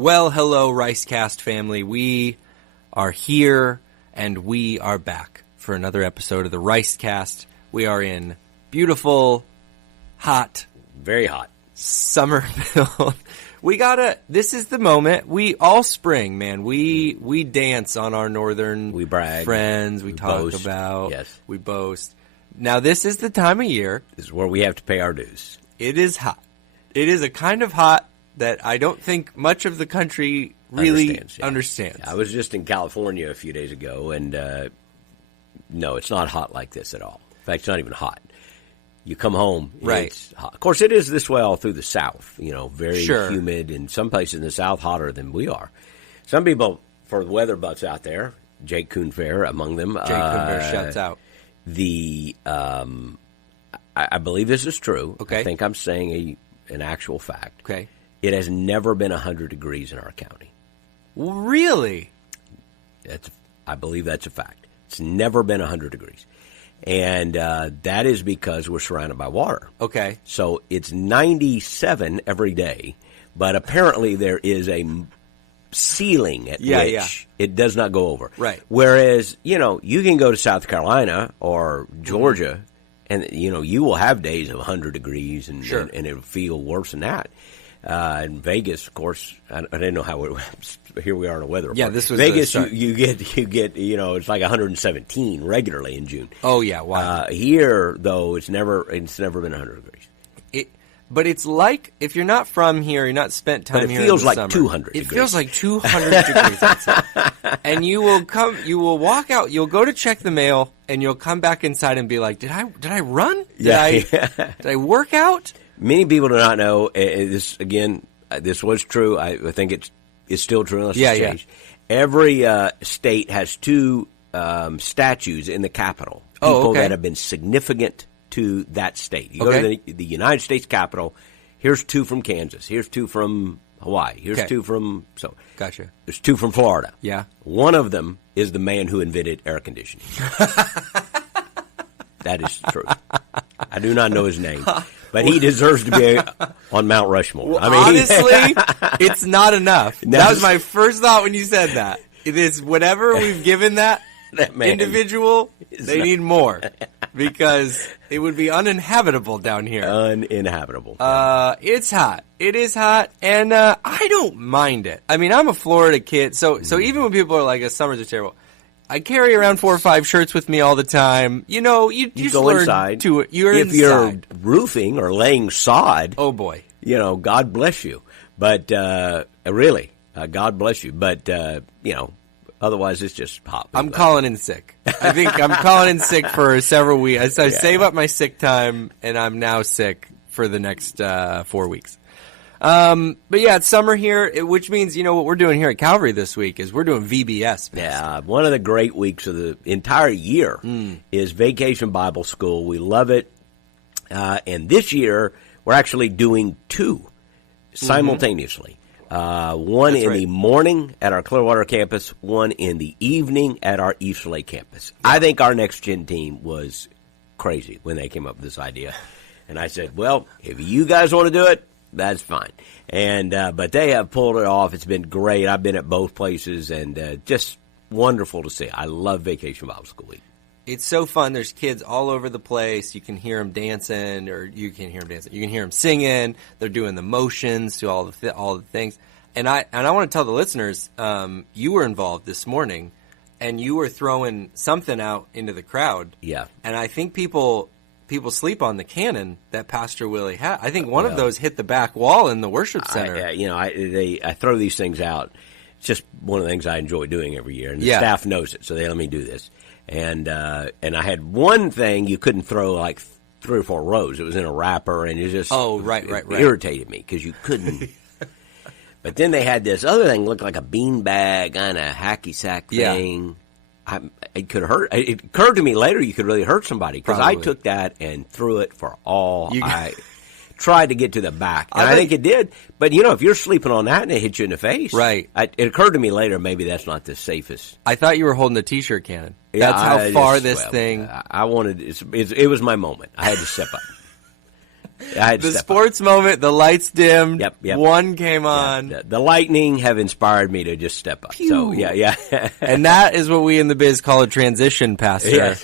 Well, hello, Ricecast family. We are here, and we are back for another episode of the Ricecast. We are in beautiful, hot, very hot Summerville. This is the moment. We all spring, man. We dance on our northern we brag. Friends. We talk boast. about. Yes. We boast. Now, this is the time of year. This is where we have to pay our dues. It is hot. It is a kind of hot that I don't think much of the country really understands. I was just in California a few days ago, and no, it's not hot like this at all. In fact, it's not even hot. You come home, right. It's hot. Of course, it is this way all through the South, very sure. humid, and some places in the South hotter than we are. Some people, for the weather buffs out there, Jake Coonfair among them. Jake Coonfair shouts out. I believe this is true. Okay. I think I'm saying an actual fact. Okay. It has never been 100 degrees in our county. Really? I believe that's a fact. It's never been 100 degrees. And that is because we're surrounded by water. Okay. So it's 97 every day, but apparently there is a ceiling at which it does not go over. Right. Whereas, you can go to South Carolina or Georgia, and, you will have days of 100 degrees, and it'll feel worse than that. In Vegas, of course, I didn't know how here we are in a weather report. Yeah, this was Vegas. You get it's like 117 regularly in June. Oh yeah, wow. Here though, it's never been 100 degrees. But it's like if you're not from here, you're not spent time here. It feels in the like summer. 200. It feels like 200 degrees outside. And you will walk out. You'll go to check the mail, and you'll come back inside and be like, "Did I run? Did I work out?" Many people do not know this. Again, this was true. I think it's still true unless it's changed. Every state has two statues in the Capitol. People that have been significant to that state. You go to the United States Capitol. Here's two from Kansas. Here's two from Hawaii. Here's two from Gotcha. There's two from Florida. Yeah. One of them is the man who invented air conditioning. That is true. I do not know his name, but he deserves to be on Mount Rushmore. Well, honestly, it's not enough. No. That was my first thought when you said that. It is whatever we've given that individual, they need more because it would be uninhabitable down here. Uninhabitable. It's hot. It is hot, and I don't mind it. I mean, I'm a Florida kid, so even when people are like, "Summers are terrible," I carry around 4 or 5 shirts with me all the time. You go inside. If you're roofing or laying sod, oh boy, God bless you. But really, God bless you. But otherwise, it's just hot. I'm calling in sick. I think I'm calling in sick for several weeks. I save up my sick time, and I'm now sick for the next 4 weeks. But yeah, it's summer here, which means, what we're doing here at Calvary this week is we're doing VBS. Yeah, one of the great weeks of the entire year is Vacation Bible School. We love it. And this year, we're actually doing 2 simultaneously. One in the morning at our Clearwater campus, one in the evening at our East Lake campus. I think our Next Gen team was crazy when they came up with this idea. And I said, well, if you guys want to do it, that's fine. And but they have pulled it off. It's been great. I've been at both places, and just wonderful to see. I love Vacation Bible School Week. It's so fun. There's kids all over the place. You can hear them dancing, or you can hear them dancing. You can hear them singing. They're doing the motions to all the things. And I want to tell the listeners, you were involved this morning, and you were throwing something out into the crowd. Yeah. And I think people sleep on the cannon that Pastor Willie had. I think one of those hit the back wall in the worship center. I throw these things out. It's just one of the things I enjoy doing every year, and the staff knows it, so they let me do this. And I had one thing you couldn't throw like 3 or 4 rows. It was in a wrapper, and it just right. irritated me because you couldn't. But then they had this other thing, looked like a beanbag kind of hacky sack thing. It could hurt. It occurred to me later you could really hurt somebody because I took that and threw it for all I tried to get to the back. And I think it did. But, if you're sleeping on that and it hits you in the face. Right. It occurred to me later maybe that's not the safest. I thought you were holding a T-shirt cannon. That's how far this thing. I wanted it was my moment. I had to step up. I had to The step sports moment, the lights dimmed, Yep. one came on. The Lightning have inspired me to just step up. Pew. So, yeah. And that is what we in the biz call a transition, Pastor.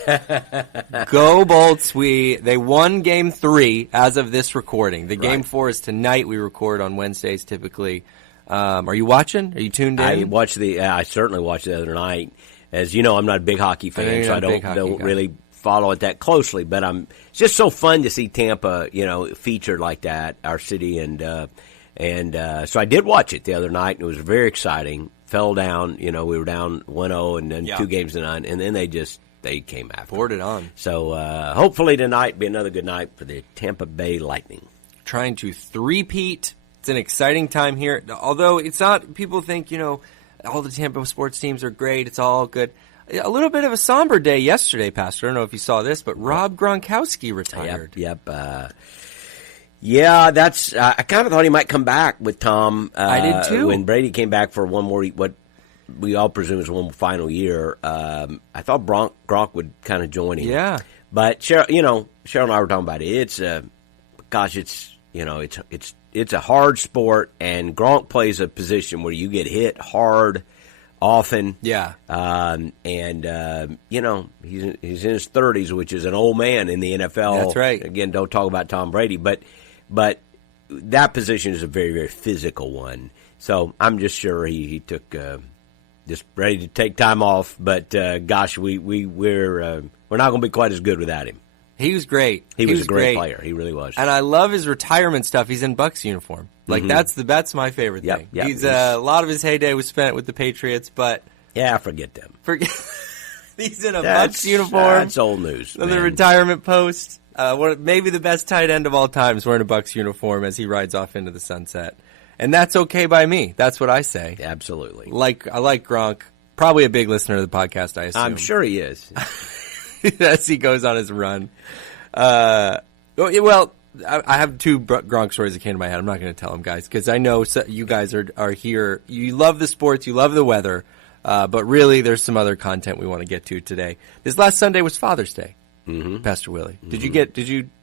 Go Bolts. They won Game 3 as of this recording. The Game 4 is tonight. We record on Wednesdays typically. Are you watching? Are you tuned in? I certainly watched the other night. As you know, I'm not a big hockey fan, so I don't really follow it that closely. But it's just so fun to see Tampa, featured like that, our city, and so I did watch it the other night, and it was very exciting. Fell down, we were down 1-0 and then 2 games to none, and then they came after. Poured it on. So hopefully tonight be another good night for the Tampa Bay Lightning. Trying to three-peat. It's an exciting time here. Although it's not, people think, all the Tampa sports teams are great. It's all good. A little bit of a somber day yesterday, Pastor. I don't know if you saw this, but Rob Gronkowski retired. Yep. Yeah, that's. I kind of thought he might come back with Tom. I did too. When Brady came back for one more, what we all presume is one final year. I thought Gronk would kind of join him. Yeah. But Cheryl and I were talking about it. It's it's a hard sport, and Gronk plays a position where you get hit hard often. Yeah. He's in his 30s, which is an old man in the NFL. That's right. Again, don't talk about Tom Brady, but that position is a very, very physical one. So I'm just sure he took just ready to take time off. But gosh, we're not going to be quite as good without him. He was great. He was a great player. He really was. And I love his retirement stuff. He's in Bucks uniform. Like that's my favorite thing. Yep. He's a lot of his heyday was spent with the Patriots, but forget them. He's in a Bucks uniform. That's old news. On the retirement post, maybe the best tight end of all time is wearing a Bucks uniform as he rides off into the sunset, and that's okay by me. That's what I say. Absolutely. I like Gronk. Probably a big listener to the podcast, I assume. I'm sure he is. As he goes on his run. I have 2 Gronk stories that came to my head. I'm not going to tell them, guys, because I know you guys are here. You love the sports. You love the weather. But really, there's some other content we want to get to today. This last Sunday was Father's Day, Pastor Willie.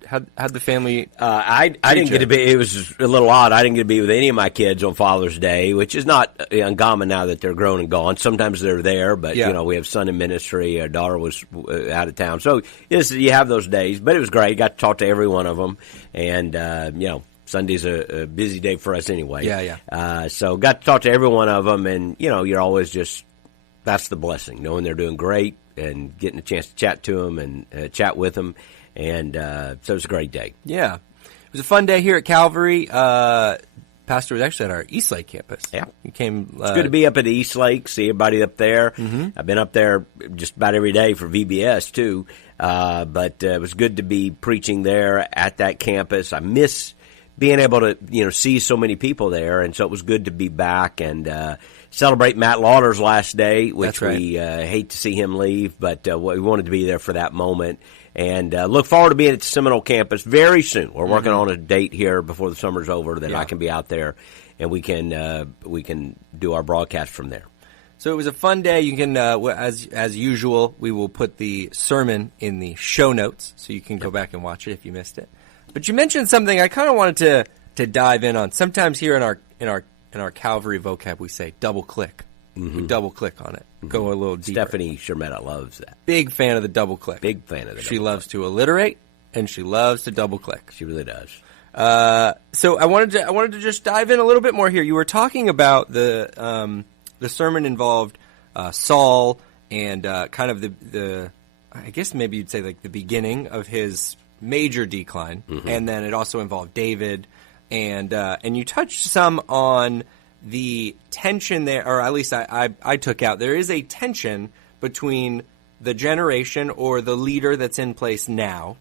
How'd the family? I didn't get to be. It was a little odd. I didn't get to be with any of my kids on Father's Day, which is not uncommon now that they're grown and gone. Sometimes they're there, but we have son in ministry. Our daughter was out of town, so you have those days. But it was great. Got to talk to every one of them, and Sunday's a busy day for us anyway. Yeah. So got to talk to every one of them, and you're always just that's the blessing, knowing they're doing great and getting a chance to chat to them and chat with them. And so it was a great day. Yeah. It was a fun day here at Calvary. Pastor was actually at our East Lake campus. Yeah. He came. It's good to be up at East Lake, see everybody up there. I've been up there just about every day for VBS, too. But it was good to be preaching there at that campus. I miss being able to, see so many people there. And so it was good to be back and celebrate Matt Lauder's last day, which we hate to see him leave. But we wanted to be there for that moment. And look forward to being at the Seminole campus very soon. We're working on a date here before the summer's over that I can be out there, and we can do our broadcast from there. So it was a fun day. You can, as usual, we will put the sermon in the show notes, so you can go back and watch it if you missed it. But you mentioned something I kind of wanted to dive in on. Sometimes here in our Calvary vocab, we say double click. We double click on it. Go a little deeper. Stephanie Shermetta loves that. Big fan of the double click. Big fan of the She loves to alliterate, and she loves to double click. She really does. So I wanted to just dive in a little bit more here. You were talking about the sermon involved Saul and kind of the I guess maybe you'd say like the beginning of his major decline, and then it also involved David, and you touched some on the tension there, or at least I took out, there is a tension between the generation or the leader that's in place now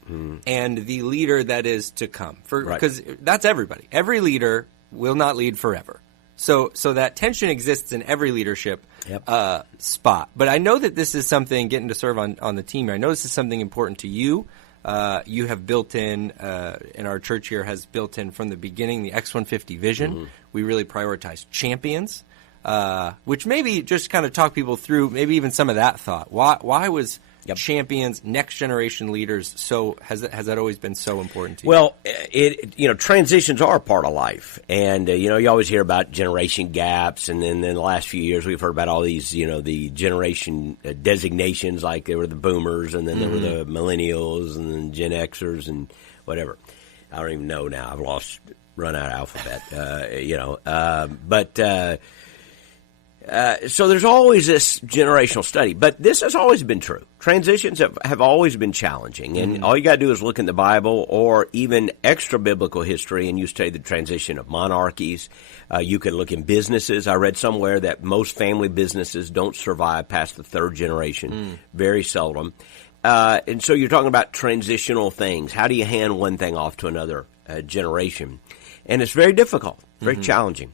and the leader that is to come. Because that's everybody. Every leader will not lead forever. So that tension exists in every leadership spot. But I know that this is something, getting to serve on the team here, I know this is something important to you. You have built in our church here has built in from the beginning the X150 vision. We really prioritize champions, which maybe just kind of talk people through maybe even some of that thought. Why was champions, next generation leaders. So has that always been so important to you? Well, transitions are a part of life, and you always hear about generation gaps, and then in the last few years we've heard about all these the generation designations, like there were the boomers, and then there were the millennials, and then Gen Xers, and whatever. I don't even know now. I've run out of alphabet. So there's always this generational study, but this has always been true. Transitions have always been challenging, and all you got to do is look in the Bible or even extra biblical history, and you study the transition of monarchies. You could look in businesses. I read somewhere that most family businesses don't survive past the third generation, very seldom. And so you're talking about transitional things. How do you hand one thing off to another generation? And it's very difficult, very challenging.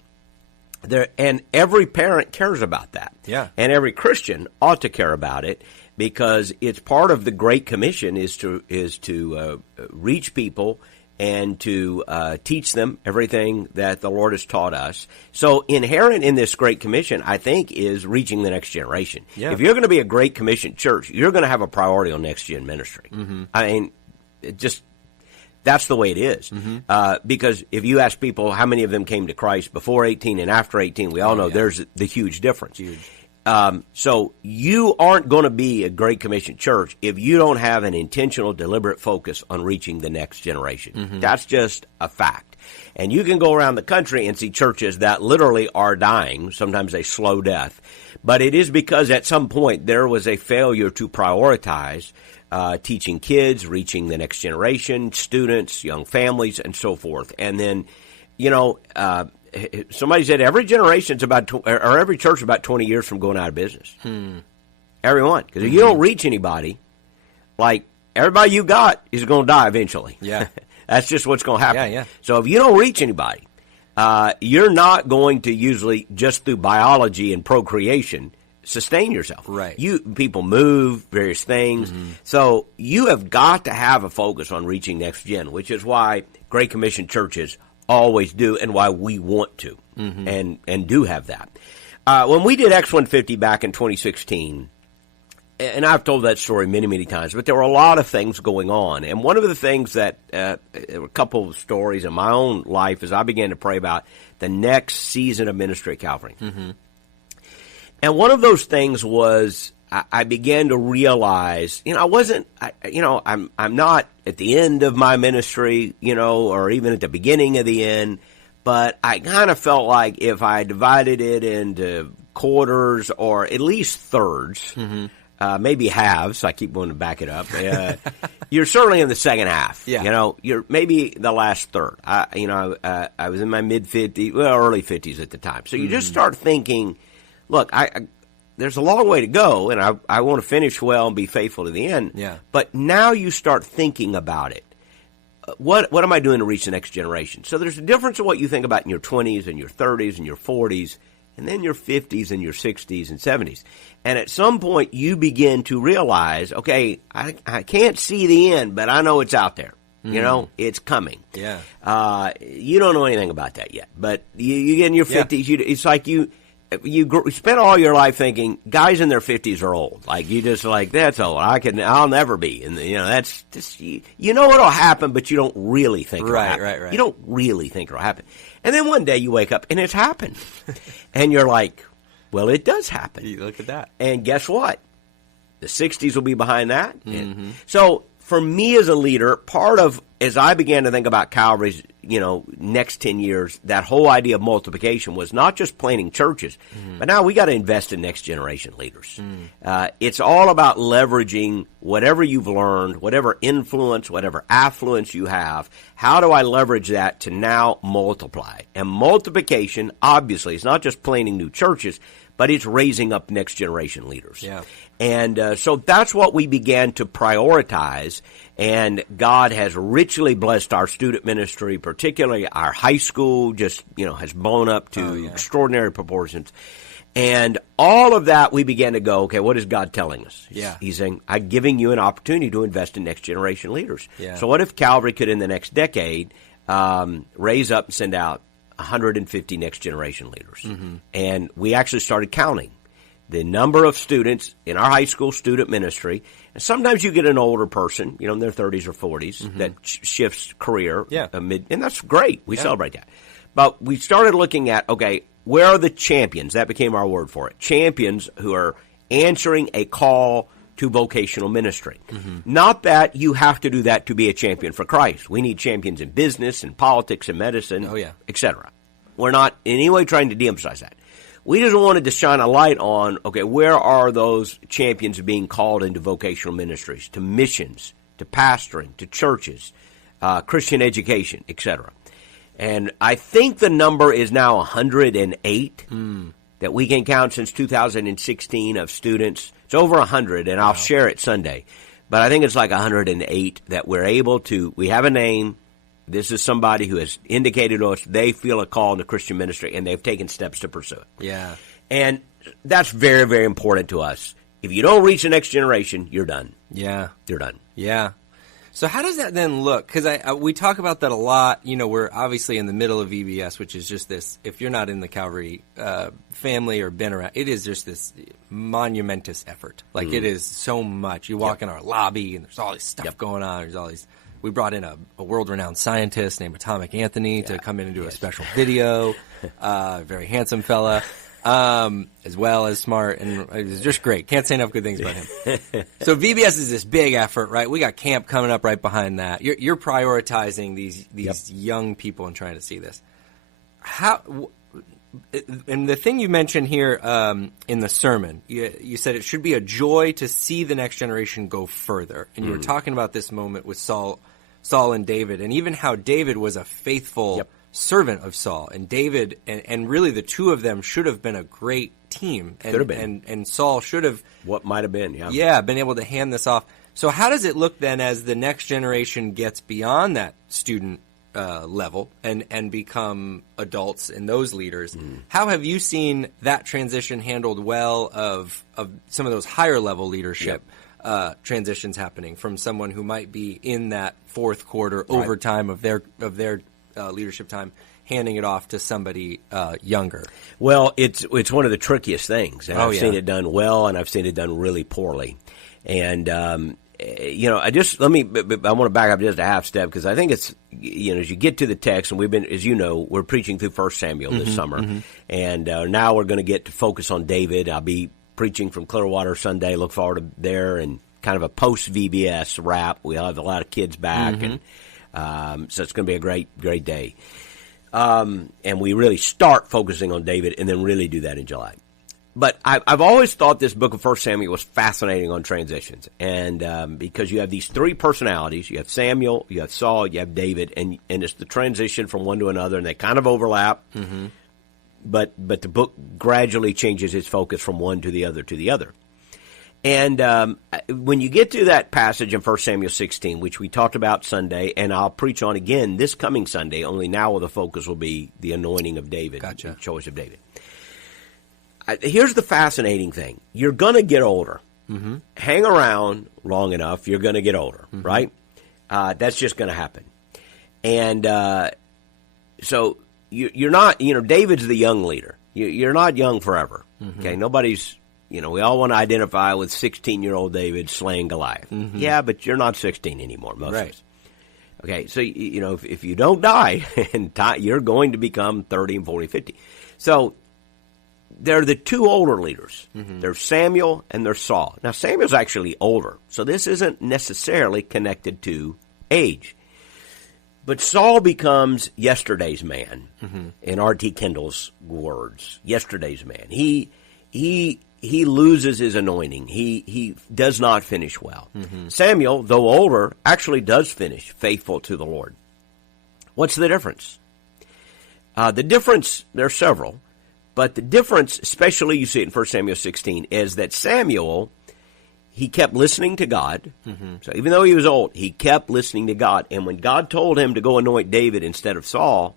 And every parent cares about that. Yeah. And every Christian ought to care about it, because it's part of the Great Commission is to reach people and to teach them everything that the Lord has taught us. So inherent in this Great Commission, I think, is reaching the next generation. Yeah. If you're going to be a Great Commission church, you're going to have a priority on next gen ministry. I mean, that's the way it is. Because if you ask people how many of them came to Christ before 18 and after 18, we all know there's the huge difference. So you aren't going to be a Great Commission church if you don't have an intentional, deliberate focus on reaching the next generation. That's just a fact. And you can go around the country and see churches that literally are dying, sometimes a slow death. But it is because at some point there was a failure to prioritize teaching kids, reaching the next generation, students, young families, and so forth. And then, somebody said every generation's or every church is about 20 years from going out of business. Everyone. Because if you don't reach anybody, like everybody you got is going to die eventually. Yeah. That's just what's going to happen. Yeah. So if you don't reach anybody, you're not going to usually, just through biology and procreation, sustain yourself. Right. People move, various things. So you have got to have a focus on reaching next gen, which is why Great Commission churches always do, and why we want to, and do have that. When we did X150 back in 2016, and I've told that story many, many times, but there were a lot of things going on. And one of the things that, there were a couple of stories in my own life as I began to pray about the next season of ministry at Calvary. And one of those things was I began to realize, I'm not at the end of my ministry, or even at the beginning of the end, but I kind of felt like if I divided it into quarters or at least thirds, maybe halves, I keep wanting to back it up, you're certainly in the second half. Yeah. You're maybe the last third. I was in my mid-50s, early 50s at the time. So you just start thinking, look, there's a long way to go, and I want to finish well and be faithful to the end. Yeah. But now you start thinking about it. What am I doing to reach the next generation? So there's a difference in what you think about in your 20s and your 30s and your 40s, and then your 50s and your 60s and 70s. And at some point, you begin to realize, okay, I can't see the end, but I know it's out there. It's coming. Yeah. You don't know anything about that yet, but you get in your 50s, it's like you spend all your life thinking guys in their 50s are old. Like you just like, that's old. I'll never be. And that's just, it'll happen, but you don't really think it'll happen. Right. You don't really think it'll happen. And then one day you wake up and it's happened. And you're like, well, it does happen. You look at that. And guess what? The 60s will be behind that. And so for me as a leader, part of, as I began to think about Calvary's, next 10 years, that whole idea of multiplication was not just planting churches, but now we got to invest in next generation leaders. It's all about leveraging whatever you've learned, whatever influence, whatever affluence you have. How do I leverage that to now multiply? And multiplication, obviously, is not just planting new churches, but it's raising up next generation leaders. Yeah. And so that's what we began to prioritize. And God has richly blessed our student ministry, particularly our high school, just, has blown up to extraordinary proportions. And all of that, we began to go, okay, what is God telling us? He's saying, I'm giving you an opportunity to invest in next generation leaders. Yeah. So what if Calvary could, in the next decade, raise up and send out 150 next generation leaders? And we actually started counting. the number of students in our high school student ministry, and sometimes you get an older person, in their 30s or 40s, that shifts career. And that's great. We celebrate that. But we started looking at, okay, where are the champions? That became our word for it. Champions who are answering a call to vocational ministry. Not that you have to do that to be a champion for Christ. We need champions in business and politics and medicine, etc. We're not in any way trying to de-emphasize that. We just wanted to shine a light on, okay, where are those champions being called into vocational ministries, to missions, to pastoring, to churches, Christian education, etc. And I think the number is now 108 that we can count since 2016 of students. It's over 100, and I'll share it Sunday. But I think it's like 108 that we're able to, we have a name. This is somebody who has indicated to us they feel a call in the Christian ministry, and they've taken steps to pursue it. Yeah. And that's very, very important to us. If you don't reach the next generation, you're done. Yeah. You're done. Yeah. So how does that then look? Because we talk about that a lot. We're obviously in the middle of VBS, which is just this, if you're not in the Calvary family or been around, it is just this monumentous effort. Like it is so much. You walk in our lobby and there's all this stuff going on. There's all these. We brought in a world-renowned scientist named Atomic Anthony to come in and do a special video. Very handsome fella. As well as smart, and it was just great. Can't say enough good things about him. So VBS is this big effort, right? We got camp coming up right behind that. You're prioritizing these young people and trying to see this. And the thing you mentioned here in the sermon, you said it should be a joy to see the next generation go further. And you were talking about this moment with Saul and David, and even how David was a faithful servant of Saul, and David, and really the two of them should have been a great team. And, could have been. And Saul should have. What might have been, been able to hand this off. So how does it look then as the next generation gets beyond that student level and become adults and those leaders? How have you seen that transition handled well of some of those higher level leadership transitions happening from someone who might be in that fourth quarter overtime of their leadership time, handing it off to somebody younger? Well, it's one of the trickiest things, and I've seen it done well, and I've seen it done really poorly. And I want to back up just a half step, because I think it's, as you get to the text, and we're preaching through 1 Samuel this summer, and now we're going to get to focus on David. I'll be preaching from Clearwater Sunday. Look forward to there, and kind of a post VBS wrap. We'll have a lot of kids back, and so it's going to be a great day. And we really start focusing on David and then really do that in July. But I've always thought this book of 1 Samuel was fascinating on transitions. And because you have these three personalities, you have Samuel, you have Saul, you have David, and it's the transition from one to another, and they kind of overlap. But the book gradually changes its focus from one to the other to the other. And when you get to that passage in 1 Samuel 16, which we talked about Sunday, and I'll preach on again this coming Sunday, only now the focus will be the anointing of David, the choice of David. Here's the fascinating thing. You're going to get older. Hang around long enough, you're going to get older, right? That's just going to happen. And so you're not, David's the young leader. You're not young forever, okay? Nobody's... we all want to identify with 16-year-old David slaying Goliath. Yeah, but you're not 16 anymore, most of us. Okay, so, if you don't die, you're going to become 30 and 40, 50. So they're the two older leaders. There's Samuel and there's Saul. Now, Samuel's actually older, so this isn't necessarily connected to age. But Saul becomes yesterday's man, in R.T. Kendall's words, yesterday's man. He loses his anointing. He does not finish well. Samuel, though older, actually does finish faithful to the Lord. What's the difference? The difference, there are several, but the difference, especially you see it in 1 Samuel 16, is that Samuel, he kept listening to God. So even though he was old, he kept listening to God. And when God told him to go anoint David instead of Saul,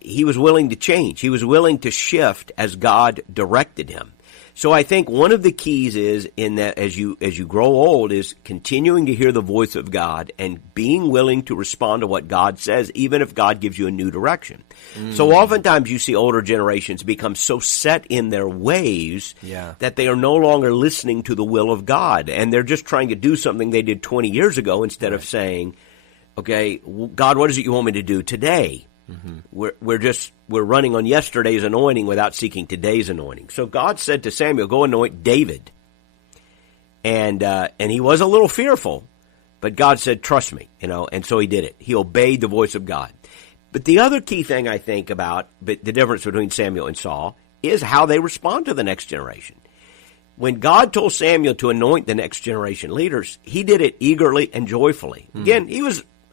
he was willing to change. He was willing to shift as God directed him. So I think one of the keys is in that as you grow old is continuing to hear the voice of God and being willing to respond to what God says, even if God gives you a new direction. So oftentimes you see older generations become so set in their ways that they are no longer listening to the will of God, and they're just trying to do something they did 20 years ago instead of saying, okay, God, what is it you want me to do today? We're running on yesterday's anointing without seeking today's anointing. So God said to Samuel, "Go anoint David," and he was a little fearful, but God said, "Trust me," and so he did it. He obeyed the voice of God. But the other key thing I think about, but the difference between Samuel and Saul, is how they respond to the next generation. When God told Samuel to anoint the next generation leaders, he did it eagerly and joyfully. Again,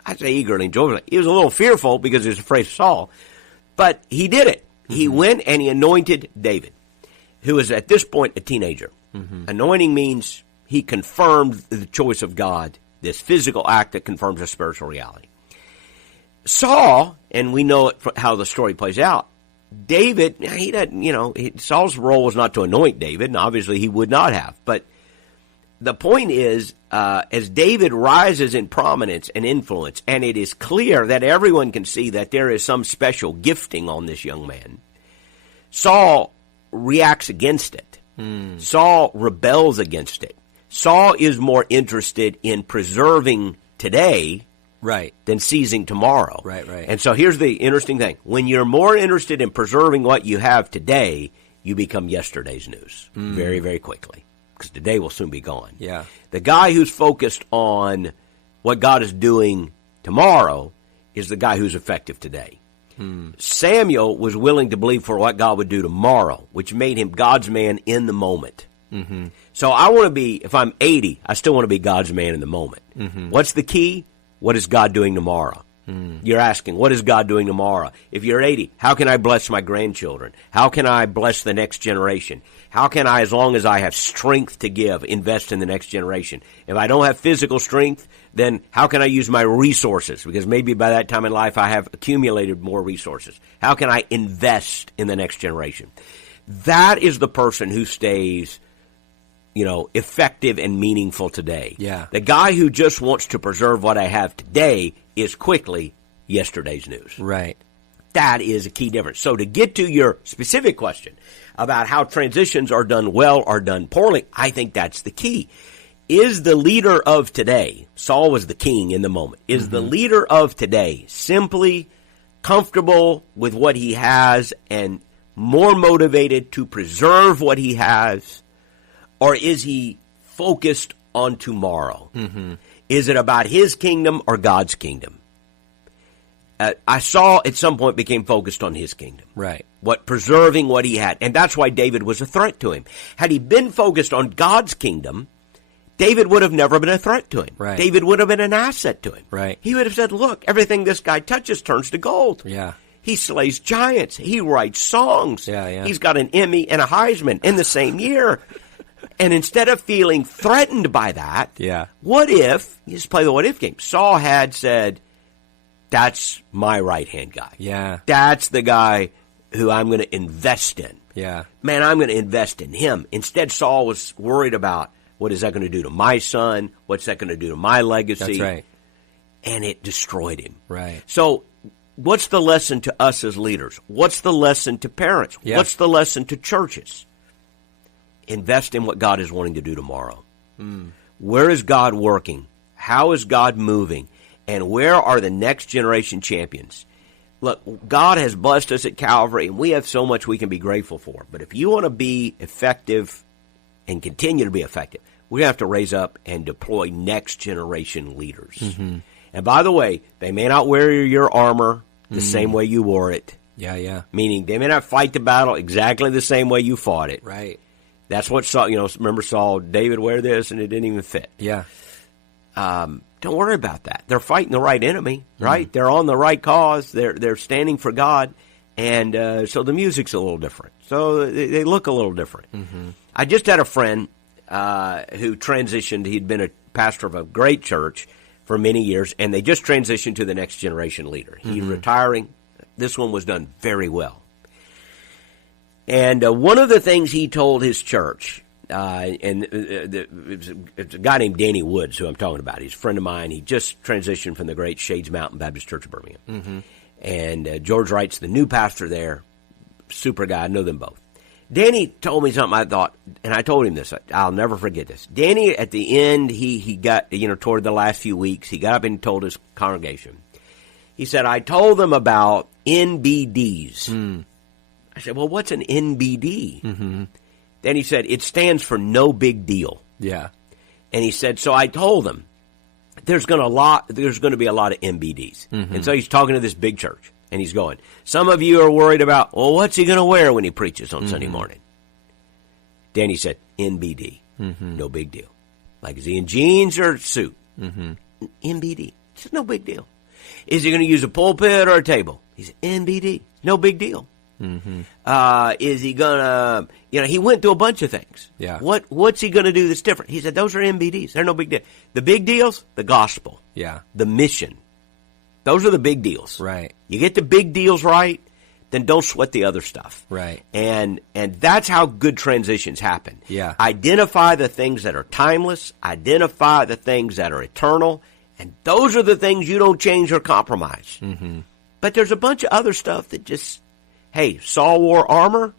I say eagerly and joyfully. He was a little fearful because he was afraid of Saul, but he did it. He went and he anointed David, who was at this point a teenager. Anointing means he confirmed the choice of God, this physical act that confirms a spiritual reality. Saul, and we know how the story plays out, David, he doesn't, Saul's role was not to anoint David, and obviously he would not have, but the point is, as David rises in prominence and influence, and it is clear that everyone can see that there is some special gifting on this young man, Saul reacts against it. Saul rebels against it. Saul is more interested in preserving today than seizing tomorrow. And so here's the interesting thing. When you're more interested in preserving what you have today, you become yesterday's news very, very quickly. Because today will soon be gone. The guy who's focused on what God is doing tomorrow is the guy who's effective today. Samuel was willing to believe for what God would do tomorrow, which made him God's man in the moment. So I want to be, if I'm 80, I still want to be God's man in the moment. What's the key? What is God doing tomorrow? You're asking, what is God doing tomorrow? If you're 80, how can I bless my grandchildren? How can I bless the next generation? How can I, as long as I have strength to give, invest in the next generation? If I don't have physical strength, then how can I use my resources? Because maybe by that time in life I have accumulated more resources. How can I invest in the next generation? That is the person who stays, effective and meaningful today. The guy who just wants to preserve what I have today is quickly yesterday's news. That is a key difference. So to get to your specific question about how transitions are done well or done poorly, I think that's the key. Is the leader of today, Saul was the king in the moment, is the leader of today simply comfortable with what he has and more motivated to preserve what he has, or is he focused on tomorrow? Is it about his kingdom or God's kingdom? I saw at some point became focused on his kingdom. Preserving what he had. And that's why David was a threat to him. Had he been focused on God's kingdom, David would have never been a threat to him. David would have been an asset to him. He would have said, look, everything this guy touches turns to gold. He slays giants. He writes songs. He's got an Emmy and a Heisman in the same year. And instead of feeling threatened by that, what if, you just play the what if game, Saul had said, that's my right-hand guy. That's the guy who I'm going to invest in. Man, I'm going to invest in him. Instead, Saul was worried about, what is that going to do to my son? What's that going to do to my legacy? And it destroyed him. So what's the lesson to us as leaders? What's the lesson to parents? What's the lesson to churches? Invest in what God is wanting to do tomorrow. Where is God working? How is God moving? And where are the next generation champions? Look, God has blessed us at Calvary, and we have so much we can be grateful for. But if you want to be effective and continue to be effective, we have to raise up and deploy next generation leaders. And by the way, they may not wear your armor the same way you wore it. Meaning they may not fight the battle exactly the same way you fought it. That's what Saul, remember Saul, David wear this, and it didn't even fit. Don't worry about that. They're fighting the right enemy, right? They're on the right cause. They're standing for God. And so the music's a little different. So they look a little different. I just had a friend who transitioned. He'd been a pastor of a great church for many years, and they just transitioned to the next generation leader. He's retiring. This one was done very well. And one of the things he told his church, it's a guy named Danny Woods who I'm talking about. He's a friend of mine. He just transitioned from the great Shades Mountain Baptist Church of Birmingham. Mm-hmm. And George Wright's the new pastor there. Super guy. I know them both. Danny told me something I thought, and I told him this. I'll never forget this. Danny, at the end, he got, toward the last few weeks, he got up and told his congregation. He said, I told them about NBDs. Mm. I said, well, what's an NBD? Mm-hmm. Then he said, it stands for no big deal. Yeah. And he said, so I told them, there's going to be a lot of NBDs. Mm-hmm. And so he's talking to this big church. And he's going, some of you are worried about, well, what's he going to wear when he preaches on Sunday morning? Danny said, NBD, no big deal. Like, is he in jeans or suit? NBD, it's no big deal. Is he going to use a pulpit or a table? He said, NBD, no big deal. Is he going to, he went through a bunch of things. Yeah. What's he going to do that's different? He said, those are NBDs. They're no big deal. The big deals, the gospel. Yeah. The mission. Those are the big deals. Right. You get the big deals right, then don't sweat the other stuff. Right. And that's how good transitions happen. Yeah. Identify the things that are timeless, identify the things that are eternal, and those are the things you don't change or compromise. Mm-hmm. But there's a bunch of other stuff that just, hey, Saul wore armor,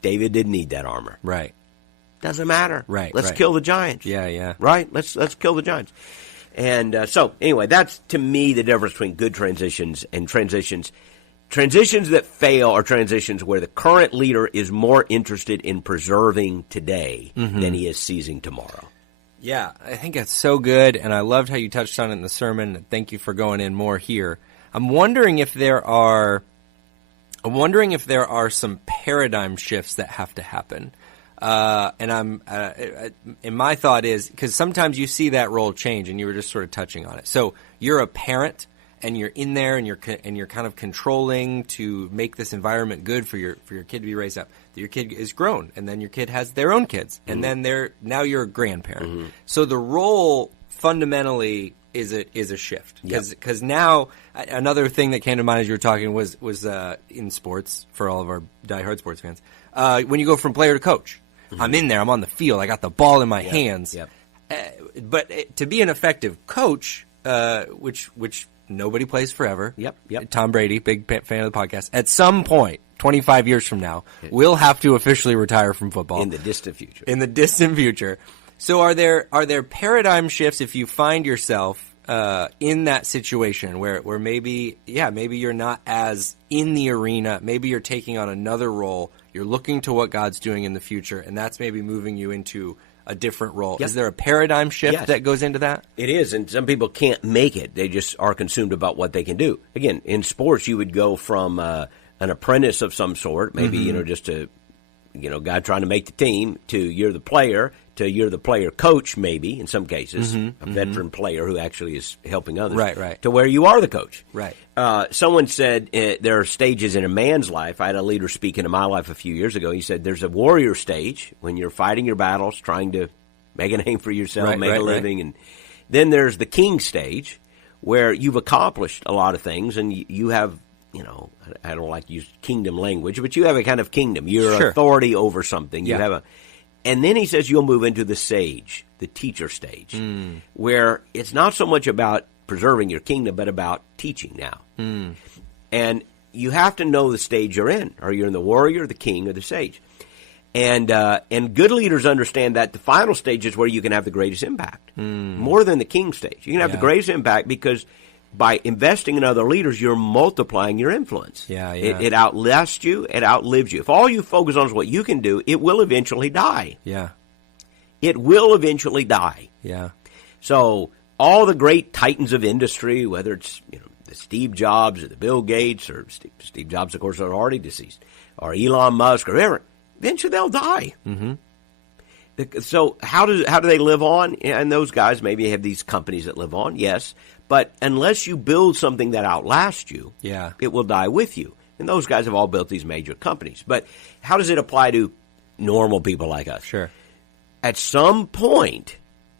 David didn't need that armor. Right. Doesn't matter. Right. Let's kill the giants. Yeah. Right? Let's kill the giants. And so, anyway, that's, to me, the difference between good transitions and transitions. Transitions that fail are transitions where the current leader is more interested in preserving today than he is seizing tomorrow. Yeah, I think that's so good, and I loved how you touched on it in the sermon. Thank you for going in more here. I'm wondering if there are some paradigm shifts that have to happen. And my thought is, because sometimes you see that role change, and you were just sort of touching on it. So you're a parent, and you're in there, and you're kind of controlling to make this environment good for your kid to be raised up. Your kid is grown, and then your kid has their own kids, and then now you're a grandparent. So the role fundamentally is a shift, because now another thing that came to mind as you were talking was in sports, for all of our diehard sports fans, when you go from player to coach. I'm in there. I'm on the field. I got the ball in my hands. Yep. But to be an effective coach, which nobody plays forever. Yep. Tom Brady, big fan of the podcast. At some point, 25 years from now, we'll have to officially retire from football. In the distant future. So are there paradigm shifts if you find yourself in that situation where maybe you're not as in the arena, maybe you're taking on another role, you're looking to what God's doing in the future, and that's maybe moving you into a different role. Is there a paradigm shift that goes into that? It is, and some people can't make it. They just are consumed about what they can do. Again, in sports, you would go from an apprentice of some sort, maybe just a guy trying to make the team, to you're the player, to you're the player coach, maybe in some cases, a veteran player who actually is helping others, right, to where you are the coach. Right. Someone said there are stages in a man's life. I had a leader speak into my life a few years ago. He said there's a warrior stage when you're fighting your battles, trying to make a name for yourself, make a living, and then there's the king stage where you've accomplished a lot of things and you have. I don't like to use kingdom language, but you have a kind of kingdom. You're authority over something. You have and then he says you'll move into the sage, the teacher stage, where it's not so much about preserving your kingdom, but about teaching now. And you have to know the stage you're in. Are you in the warrior, the king, or the sage? And good leaders understand that the final stage is where you can have the greatest impact, more than the king stage. You can have the greatest impact because by investing in other leaders, you're multiplying your influence. It outlasts you. It outlives you. If all you focus on is what you can do, it will eventually die. It will eventually die. So all the great titans of industry, whether it's the Steve Jobs or the Bill Gates, or Steve Jobs, of course, are already deceased, or Elon Musk, or whoever, eventually they'll die. So how do they live on? And those guys maybe have these companies that live on, yes. But unless you build something that outlasts you, it will die with you. And those guys have all built these major companies. But how does it apply to normal people like us? Sure. At some point,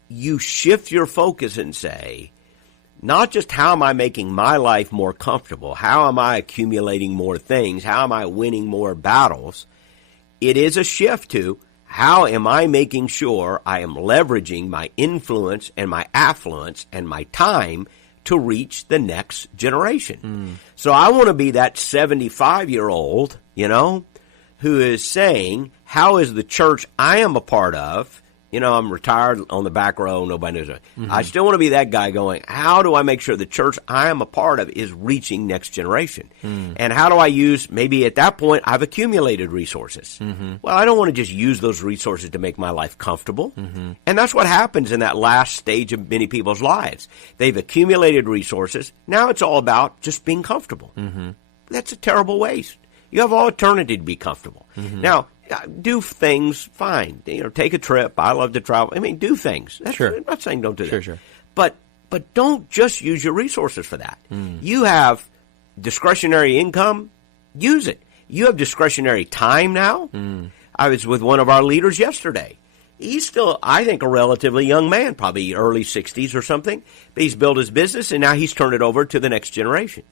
you shift your focus and say, not just how am I making my life more comfortable, how am I accumulating more things, how am I winning more battles? it is a shift to how am I making sure I am leveraging my influence and my affluence and my time to reach the next generation. So I want to be that 75-year-old, who is saying, how is the church I am a part of? I'm retired on the back row. Nobody knows. I still want to be that guy going, how do I make sure the church I am a part of is reaching next generation? And how do I use, maybe at that point, I've accumulated resources. Well, I don't want to just use those resources to make my life comfortable. And that's what happens in that last stage of many people's lives. They've accumulated resources. Now it's all about just being comfortable. That's a terrible waste. You have all eternity to be comfortable. Now, do things fine. Take a trip. I love to travel. Do things. Sure. I'm not saying don't do that. Sure. But don't just use your resources for that. You have discretionary income. Use it. You have discretionary time now. I was with one of our leaders yesterday. He's still, I think, a relatively young man, probably early 60s or something. But he's built his business, and now he's turned it over to the next generation.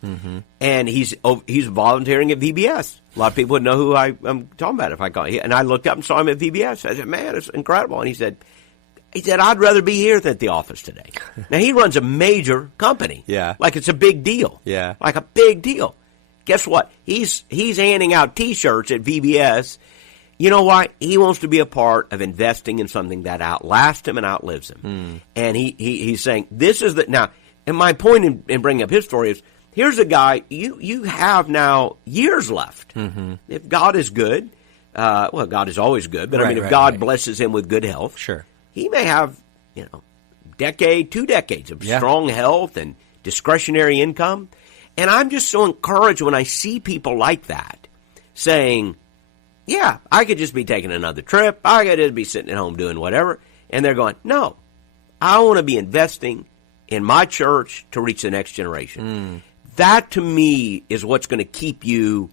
And he's volunteering at VBS. A lot of people would know who I'm talking about if I call. And I looked up and saw him at VBS. I said, man, it's incredible. And he said, I'd rather be here than at the office today. Now, he runs a major company. Yeah. Like it's a big deal. Yeah. Like a big deal. Guess what? He's handing out T-shirts at VBS. You know why? He wants to be a part of investing in something that outlasts him and outlives him. And he's saying, this is the, now, and my point in bringing up his story is, here's a guy, you have now years left. If God is good, well, God is always good, but if God blesses him with good health, sure, he may have, 2 decades of strong health and discretionary income. And I'm just so encouraged when I see people like that saying, yeah, I could just be taking another trip. I could just be sitting at home doing whatever. And they're going, no, I want to be investing in my church to reach the next generation. That, to me, is what's going to keep you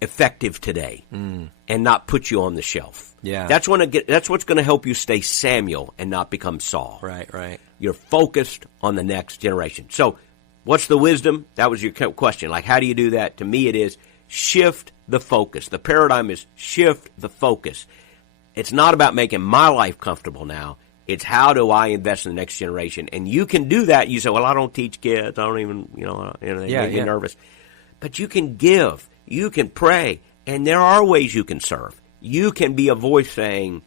effective today and not put you on the shelf. Yeah. That's what's going to help you stay Samuel and not become Saul. Right. You're focused on the next generation. So what's the wisdom? That was your question. Like, how do you do that? To me, it is shift the focus. The paradigm is shift the focus. It's not about making my life comfortable now. It's how do I invest in the next generation? And you can do that. You say, well, I don't teach kids. I don't even, they make me nervous. But you can give. You can pray. And there are ways you can serve. You can be a voice saying,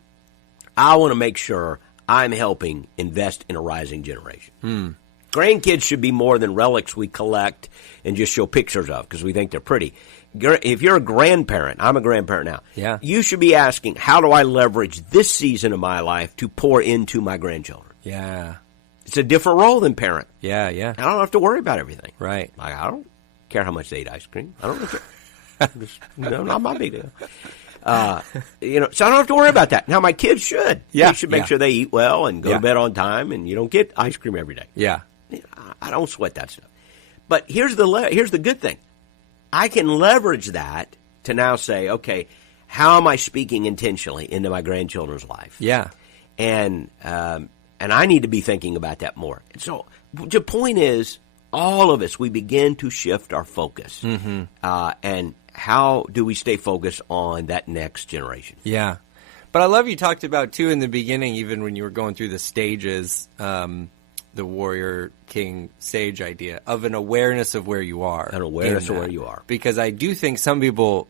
I want to make sure I'm helping invest in a rising generation. Grandkids should be more than relics we collect and just show pictures of because we think they're pretty. If you're a grandparent, I'm a grandparent now. Yeah. You should be asking, how do I leverage this season of my life to pour into my grandchildren? Yeah. It's a different role than parent. Yeah. I don't have to worry about everything. Right. Like, I don't care how much they eat ice cream. I don't care. Not my big deal. So I don't have to worry about that. Now, my kids should. Yeah. They should make sure they eat well and go to bed on time, and you don't get ice cream every day. Yeah. I don't sweat that stuff. But here's the good thing. I can leverage that to now say, okay, how am I speaking intentionally into my grandchildren's life? Yeah. And I need to be thinking about that more. And so the point is, all of us, we begin to shift our focus. And how do we stay focused on that next generation? Yeah. But I love you talked about, too, in the beginning, even when you were going through the stages, the warrior king stage idea of an awareness of where you are. An awareness of where you are. Because I do think some people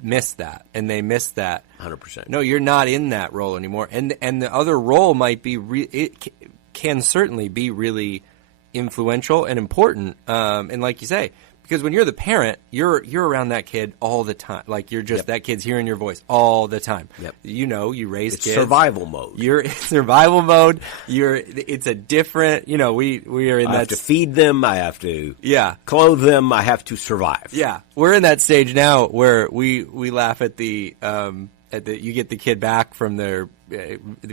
miss that, and they miss that. 100%. No, you're not in that role anymore. And the other role might be, it can certainly be really influential and important. And like you say, because when you're the parent, you're around that kid all the time. Like you're just that kid's hearing your voice all the time. Yep. You raise kids. Survival mode. You're in survival mode. It's a different. We are in that. I have to feed them. I have to clothe them. I have to survive. Yeah, we're in that stage now where we laugh at the you get the kid back from their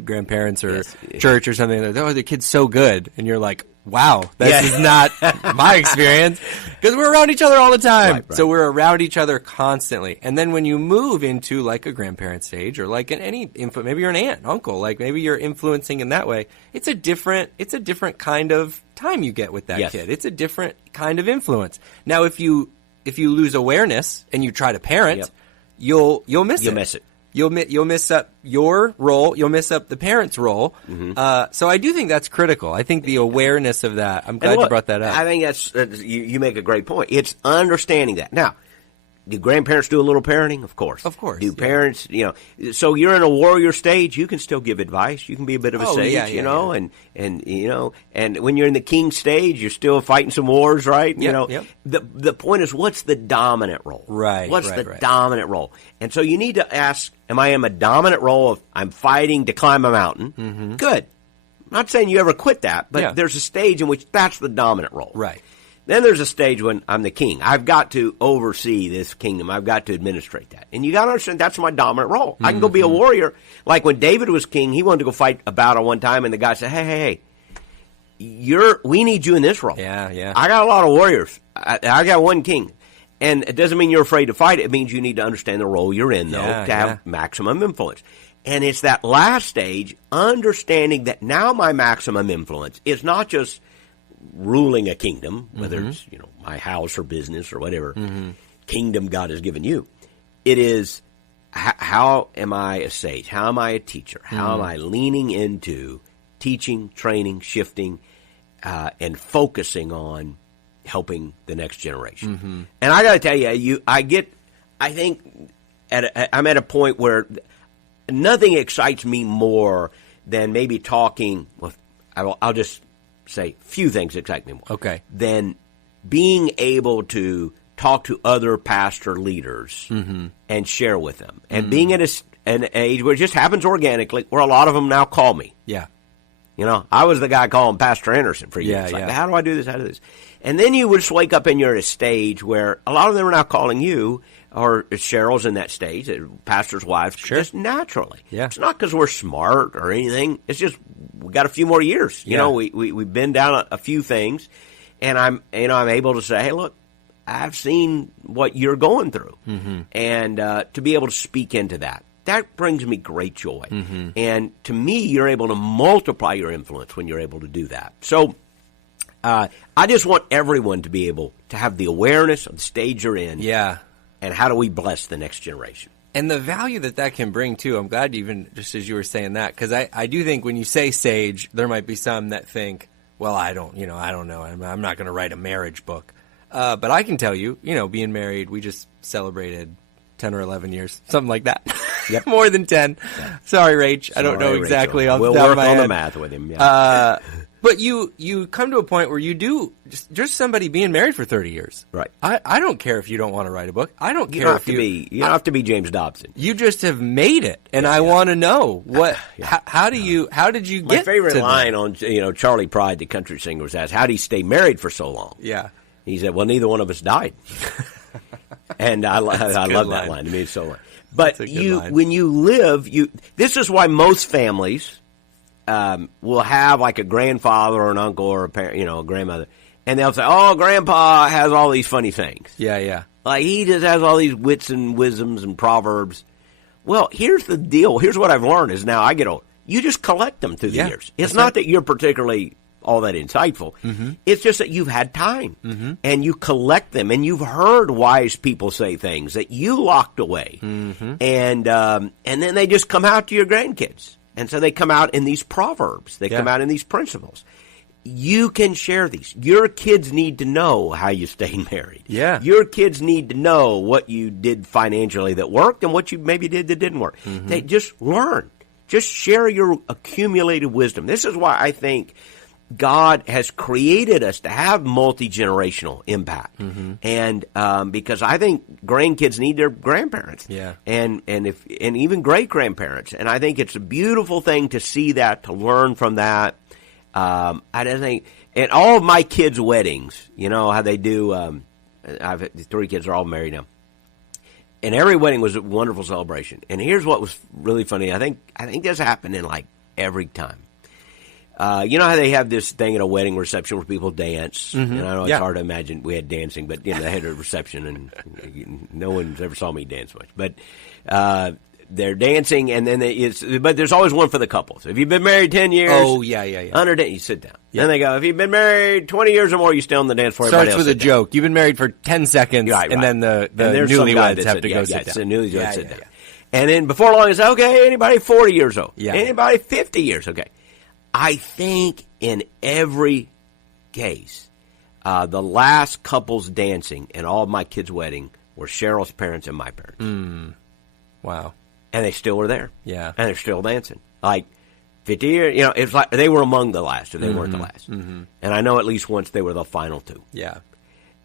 grandparents or church or something. And the kid's so good, and you're like, wow, this is not my experience because we're around each other all the time. Right. So we're around each other constantly. And then when you move into like a grandparent stage or like maybe you're an aunt, uncle, like maybe you're influencing in that way. It's a different kind of time you get with that kid. It's a different kind of influence. Now, if you lose awareness and you try to parent, you'll miss it. You'll miss it. You'll miss up your role. You'll miss up the parent's role. So I do think that's critical. I think the awareness of that. I'm glad you brought that up. I think that's you make a great point. It's understanding that. Now, do grandparents do a little parenting? Of course. Of course. Do parents, so you're in a warrior stage, you can still give advice. You can be a bit of a sage, and when you're in the king stage, you're still fighting some wars, right? Yep. The point is, what's the dominant role? Right. What's the dominant role? And so you need to ask, am I in a dominant role of I'm fighting to climb a mountain? Good. I'm not saying you ever quit that, but there's a stage in which that's the dominant role. Right. Then there's a stage when I'm the king. I've got to oversee this kingdom. I've got to administrate that. And you got to understand that's my dominant role. I can go be a warrior. Like when David was king, he wanted to go fight a battle one time, and the guy said, hey, we need you in this role. Yeah. I got a lot of warriors. I got one king. And it doesn't mean you're afraid to fight. It means you need to understand the role you're in, though, to have maximum influence. And it's that last stage, understanding that now my maximum influence is not just ruling a kingdom, whether it's my house or business or whatever kingdom God has given you. It is how am I a sage? How am I a teacher? How am I leaning into teaching, training, shifting, and focusing on helping the next generation? And I got to tell you, I think I'm at a point where nothing excites me more than maybe talking. Well, I'll just say few things excite me more. Okay. Than being able to talk to other pastor leaders and share with them. And being at an age where it just happens organically, where a lot of them now call me. Yeah. I was the guy calling Pastor Anderson for years. How do I do this? How do this? And then you would just wake up and you're at a stage where a lot of them are now calling you, or Cheryl's in that stage, pastors' wives, just naturally. Yeah. It's not because we're smart or anything. It's just we got a few more years. We've been down a few things, and I'm able to say, hey, look, I've seen what you're going through, and to be able to speak into that brings me great joy. And to me, you're able to multiply your influence when you're able to do that. So I just want everyone to be able to have the awareness of the stage you're in. Yeah. And how do we bless the next generation? And the value that can bring, too, I'm glad even just as you were saying that, because I do think when you say sage, there might be some that think, well, I don't know. I'm not going to write a marriage book. But I can tell you, being married, we just celebrated 10 or 11 years, something like that. Yep. More than 10. Sorry, Rach. I don't know exactly off the top of my head. We'll work on the math with him. Yeah. But you come to a point where you do just somebody being married for 30 years. Right. I don't care if you don't want to write a book. I don't care you don't have to be James Dobson. You just have made it, and I want to know what. How did you get? My favorite to line that? on Charlie Pride, the country singer, was asked, "How do you stay married for so long?" Yeah. He said, "Well, neither one of us died." And I love that line. To me, it's so right. But when you live, this is why most families will have like a grandfather or an uncle or a parent, a grandmother, and they'll say, "Oh, Grandpa has all these funny things." Yeah. Like he just has all these wits and wisdoms and proverbs. Well, here's the deal. Here's what I've learned is now I get old. You just collect them through the years. It's not that you're particularly all that insightful. It's just that you've had time and you collect them and you've heard wise people say things that you locked away, and then they just come out to your grandkids. And so they come out in these proverbs. They come out in these principles. You can share these. Your kids need to know how you stayed married. Yeah. Your kids need to know what you did financially that worked and what you maybe did that didn't work. They just learn. Just share your accumulated wisdom. This is why I think God has created us to have multi-generational impact. And because I think grandkids need their grandparents. Yeah. And even great-grandparents. And I think it's a beautiful thing to see that, to learn from that. I don't think, at all of my kids' weddings, how they do, I've 3 kids are all married now. And every wedding was a wonderful celebration. And here's what was really funny. I think this happened in like every time. You know how they have this thing at a wedding reception where people dance? And I know it's hard to imagine we had dancing, but they had a reception and no one's ever saw me dance much. But they're dancing, and then but there's always one for the couples. If you've been married 10 years, under you sit down. Yeah. Then they go, if you've been married 20 years or more, you stay on the dance floor. Starts with a joke. You've been married for 10 seconds, right. and then the newlyweds have to go sit down. The newlyweds sit down. And then before long, it's okay, anybody 40 years old. Yeah. Anybody 50 years, okay. I think in every case, the last couples dancing in all of my kids' wedding were Cheryl's parents and my parents. Wow. And they still were there. Yeah. And they're still dancing. Like 50 years, it's like they were among the last, or they weren't the last. Mm-hmm. And I know at least once they were the final two. Yeah.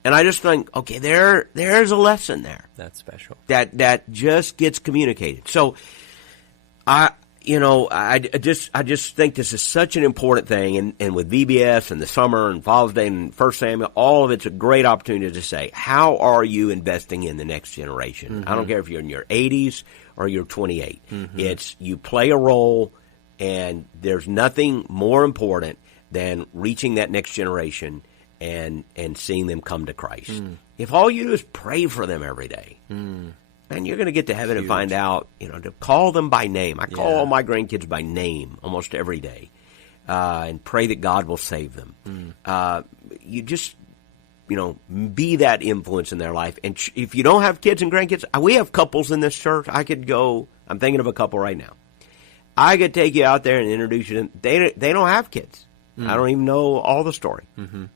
And I just think, okay, there's a lesson there. That's special. That just gets communicated. So I just think this is such an important thing, and with VBS and the summer and Father's Day and First Samuel, all of it's a great opportunity to say, how are you investing in the next generation? I don't care if you're in your 80s or you're 28. It's you play a role, and there's nothing more important than reaching that next generation and seeing them come to Christ. If all you do is pray for them every day, and you're going to get to heaven and find out, to call them by name. I call all my grandkids by name almost every day, and pray that God will save them. You just, be that influence in their life. And if you don't have kids and grandkids, we have couples in this church. I could go, I'm thinking of a couple right now. I could take you out there and introduce you to them. They don't have kids. I don't even know all the story.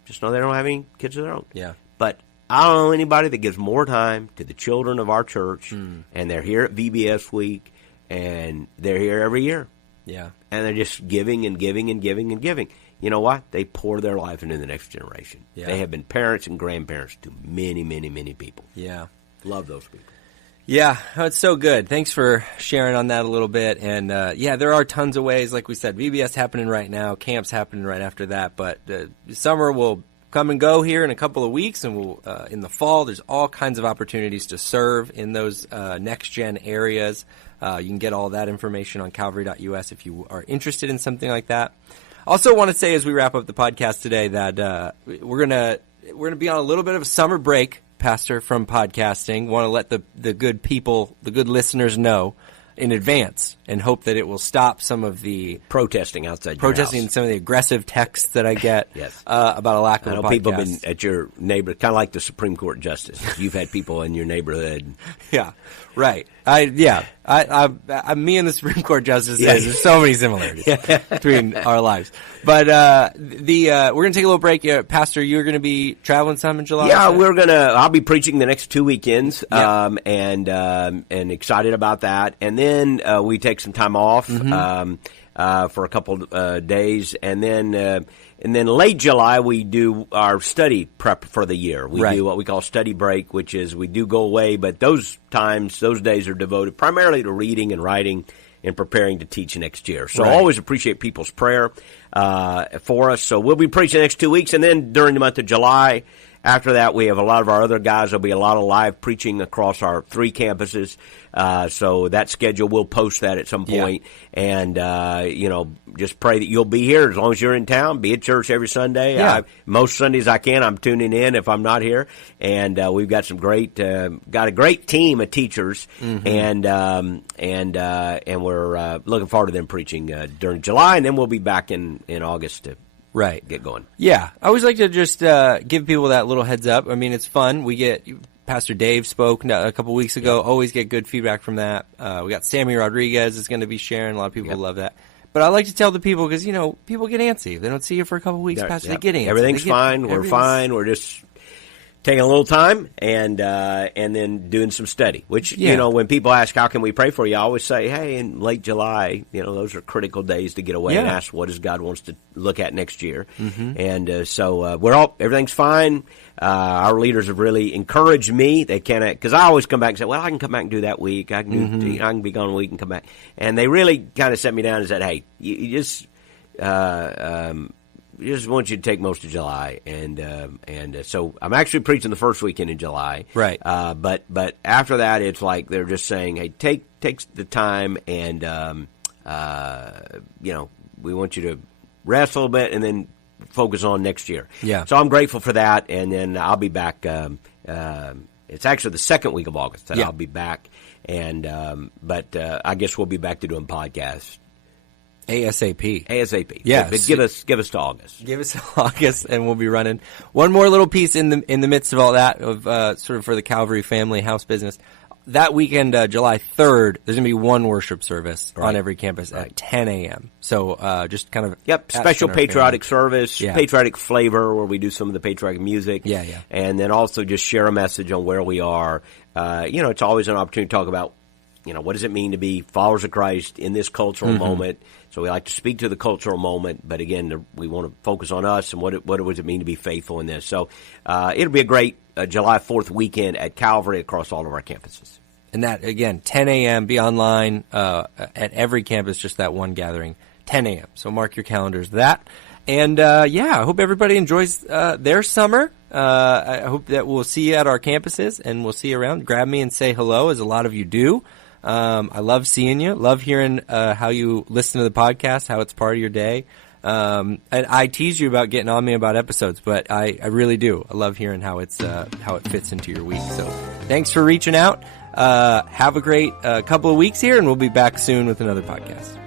Just know they don't have any kids of their own. Yeah. But I don't know anybody that gives more time to the children of our church, and they're here at VBS week, and they're here every year. Yeah. And they're just giving and giving and giving and giving. You know what? They pour their life into the next generation. Yeah. They have been parents and grandparents to many, many, many people. Yeah. Love those people. Yeah, it's so good. Thanks for sharing on that a little bit. And, there are tons of ways. Like we said, VBS happening right now, camps happening right after that. But summer will come and go here in a couple of weeks, and we'll in the fall, there's all kinds of opportunities to serve in those next-gen areas. You can get all that information on calvary.us if you are interested in something like that. Also want to say as we wrap up the podcast today that we're gonna be on a little bit of a summer break, Pastor, from podcasting. Want to let the good people, the good listeners know in advance, and hope that it will stop some of the protesting outside your house. And some of the aggressive texts that I get yes. About a lack of a podcast. People have been at your neighbor, kind of like the Supreme Court justice. You've had people in your neighborhood. Yeah, right. Me and the Supreme Court justices, there's so many similarities between our lives. But we're going to take a little break. Pastor, you're going to be traveling some in July? Yeah, I'll be preaching the next 2 weekends, and excited about that. And then we take some time off for a couple days, and then late July we do our study prep for the year. We do what we call study break, which is we do go away, but those days are devoted primarily to reading and writing and preparing to teach next year. So I always appreciate people's prayer for us. So we'll be preaching the next 2 weeks, and then during the month of July, after that, we have a lot of our other guys. There'll be a lot of live preaching across our 3 campuses. So that schedule, we'll post that at some point. And, just pray that you'll be here as long as you're in town. Be at church every Sunday. Yeah. Most Sundays I can. I'm tuning in if I'm not here. And we've got got a great team of teachers. And we're looking forward to them preaching during July. And then we'll be back in August to get going. Yeah. I always like to just give people that little heads up. I mean, it's fun. We get Pastor Dave spoke a couple weeks ago. Always get good feedback from that. We got Sammy Rodriguez is going to be sharing. A lot of people love that. But I like to tell the people because, people get antsy. If they don't see you for a couple weeks, Pastor, they get antsy. Everything's fine. We're fine. We're just taking a little time and then doing some study, which, when people ask, how can we pray for you? I always say, hey, in late July, those are critical days to get away and ask what does God wants to look at next year. And so everything's fine. Our leaders have really encouraged me. They because I always come back and say, well, I can come back and do that week. I can I can be gone a week and come back. And they really kind of set me down and said, hey, you just want you to take most of July, and so I'm actually preaching the first weekend in July. Right. But after that, it's like they're just saying, hey, take the time, and we want you to rest a little bit, and then focus on next year. Yeah. So I'm grateful for that, and then I'll be back. It's actually the second week of August that I'll be back, And but I guess we'll be back to doing podcasts ASAP. Yeah, but give us to August. Give us August, and we'll be running one more little piece in the midst of all that of sort of for the Calvary family house business. That weekend, July 3rd, there's going to be one worship service on every campus at 10 a.m. So just kind of special patriotic service, patriotic flavor where we do some of the patriotic music. Yeah. And then also just share a message on where we are. It's always an opportunity to talk about, what does it mean to be followers of Christ in this cultural moment. So we like to speak to the cultural moment, but again, we want to focus on us and what does it mean to be faithful in this. So it'll be a great July 4th weekend at Calvary across all of our campuses. And that, again, 10 a.m., be online at every campus, just that one gathering, 10 a.m. So mark your calendars that. And, I hope everybody enjoys their summer. I hope that we'll see you at our campuses, and we'll see you around. Grab me and say hello, as a lot of you do. I love seeing you. Love hearing how you listen to the podcast, how it's part of your day. And I tease you about getting on me about episodes, but I really do. I love hearing how it fits into your week. So thanks for reaching out. Have a great couple of weeks here, and we'll be back soon with another podcast.